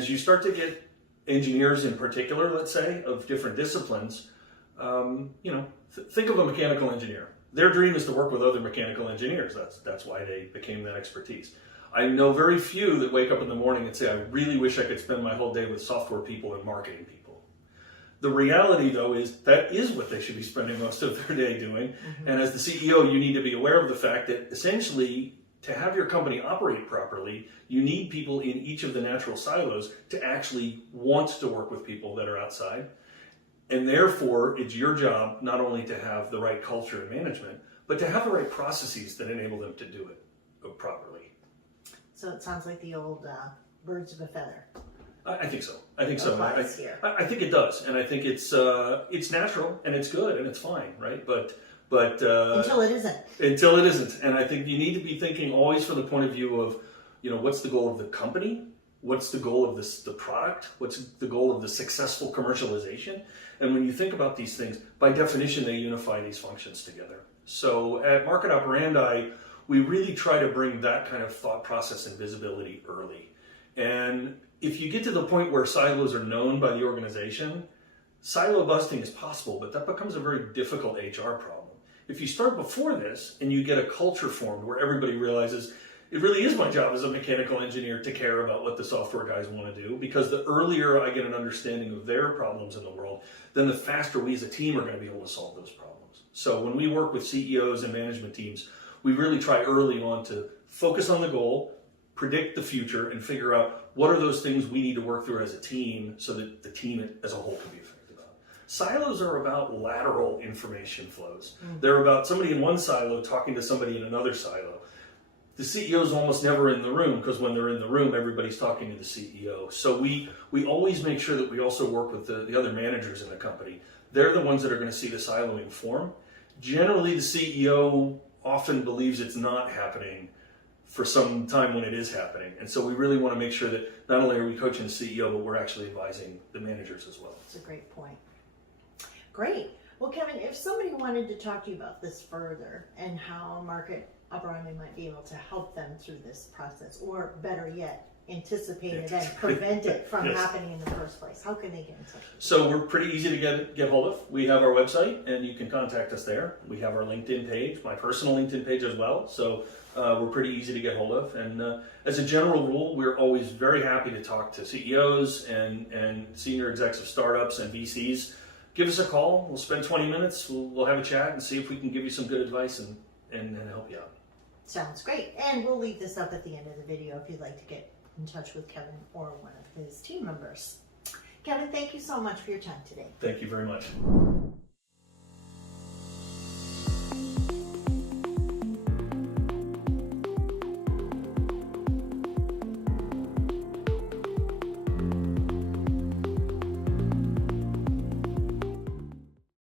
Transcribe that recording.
as you start to get engineers in particular, let's say, of different disciplines, think of a mechanical engineer. Their dream is to work with other mechanical engineers. That's why they became that expertise. I know very few that wake up in the morning and say, I really wish I could spend my whole day with software people and marketing people. The reality, though, is that is what they should be spending most of their day doing. Mm-hmm. And as the CEO, you need to be aware of the fact that essentially, to have your company operate properly, you need people in each of the natural silos to actually want to work with people that are outside. And therefore, it's your job not only to have the right culture and management, but to have the right processes that enable them to do it properly. So it sounds like the old birds of a feather. I think so. I think so. I think it does, and I think it's natural and it's good and it's fine, right? But until it isn't. Until it isn't, and I think you need to be thinking always from the point of view of, what's the goal of the company, what's the goal of the product, what's the goal of the successful commercialization, and when you think about these things, by definition, they unify these functions together. So at Market Operandi, we really try to bring that kind of thought process and visibility early. And if you get to the point where silos are known by the organization, silo busting is possible, but that becomes a very difficult HR problem. If you start before this and you get a culture formed where everybody realizes it really is my job as a mechanical engineer to care about what the software guys want to do, because the earlier I get an understanding of their problems in the world, then the faster we as a team are going to be able to solve those problems. So when we work with CEOs and management teams, we really try early on to focus on the goal, predict the future, and figure out what are those things we need to work through as a team so that the team as a whole can be effective. Silos are about lateral information flows. They're about somebody in one silo talking to somebody in another silo. The CEO is almost never in the room, because when they're in the room, everybody's talking to the CEO. So we always make sure that we also work with the other managers in the company. They're the ones that are going to see the siloing form. Generally, the CEO often believes it's not happening for some time when it is happening. And so we really want to make sure that not only are we coaching the CEO, but we're actually advising the managers as well. That's a great point. Great. Well, Kevin, if somebody wanted to talk to you about this further and how Market Operandi might be able to help them through this process, or better yet, anticipate it and prevent it from happening in the first place, how can they get in touch with you? So we're pretty easy to get hold of. We have our website, and you can contact us there. We have our LinkedIn page, my personal LinkedIn page as well. So we're pretty easy to get hold of. And as a general rule, we're always very happy to talk to CEOs and senior execs of startups and VCs. Give us a call. We'll spend 20 minutes. We'll have a chat and see if we can give you some good advice and help you out. Sounds great. And we'll leave this up at the end of the video if you'd like to get in touch with Kevin or one of his team members. Kevin, thank you so much for your time today. Thank you very much.